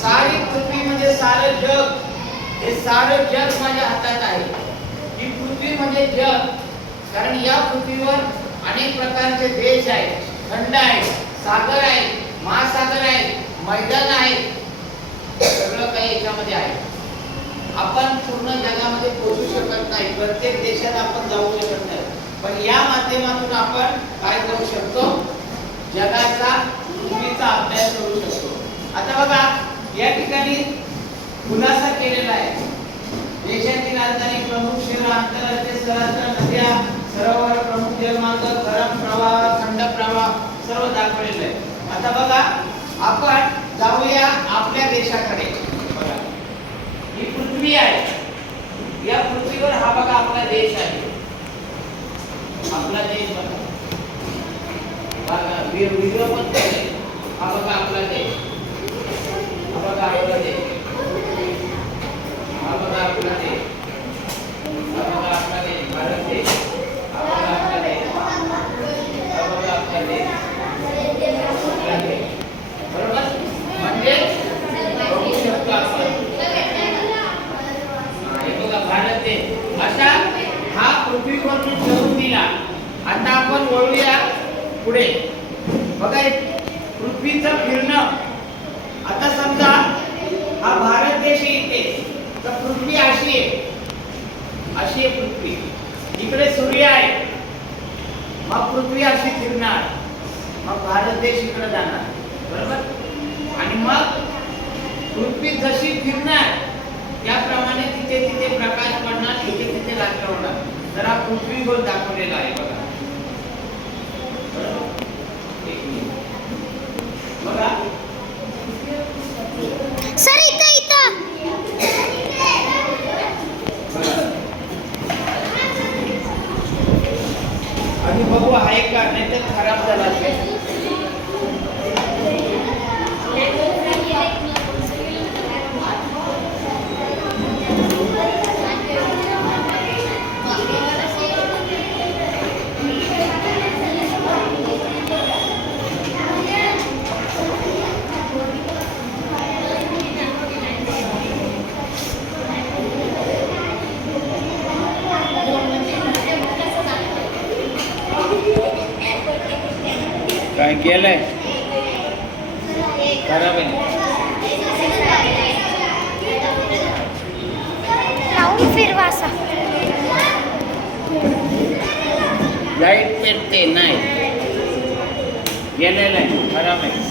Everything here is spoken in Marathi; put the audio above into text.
सारी पृथ्वी म्हणजे सारं जग, हे सारं जग माझ्या हातात आहे. ही पृथ्वी म्हणजे जग, कारण या पृथ्वीवर अनेक प्रकारचे देश आहेत, खंड आहेत, सागर आहेत, महासागर आहेत, मैदान आहेत, सगळं काही याच्यामध्ये आहे. आपण पूर्ण जगामध्ये पोहोचू शकत नाही, प्रत्येक देशात आपण जाऊ शकत नाही, पण या माध्यमातून आपण काय करू शकतो, जगाचा पृथ्वीचा अभ्यास करू शकतो. आता बघा या ठिकाणी खुलासा केलेला आहे. देशाची राजधानी, प्रमुख शहर, आंतरराष्ट्रीय स्थळांतर, नद्या, सरोवर, प्रमुख जलमार्ग, गरम प्रवाह, थंड प्रवाह सर्व दाखवलेलं आहे. आता बघा आपण जाऊया आपल्या देशाकडे. बघा ही पृथ्वी आहे, या पृथ्वीवर हा बघा आपला देश आहे. आपला देश बघा व्हिडिओ पण केले. हा बघा आपला देश, हा बघा आपला देश, हा बघा आपला देश, हा बघा आपला देश, भारत देश, हा बघा आपला देश, हा बघा आपला देश, बरोबर. म्हणजे बघू शकतो आपण, हे बघा भारत देश. असा हा पृथ्वीवर ठेवून दिला. आता आपण वळूया पुढे. बघा पृथ्वीचं फिरणं. आता समजा हा भारत देश येते, तर पृथ्वी अशी आहे, अशी आहे पृथ्वी. इकडे सूर्य आहे, मग पृथ्वी अशी फिरणार, मग भारत देश इकडे जाणार, बरोबर. आणि मग पृथ्वी जशी फिरणार त्याप्रमाणे तिथे तिथे प्रकाश पडणार, तिथे तिथे रात्र होणार. तर हा पृथ्वी गोल दाखवलेला आहे बघा. बघा सर इथं इथं आणि बघू आहे का, नाही तर खराब झाला असेल. काय केलंय खराब आहे. लावून फिरवा असा. लाईट पेटते नाही, गेलेलं आहे, खराब आहे.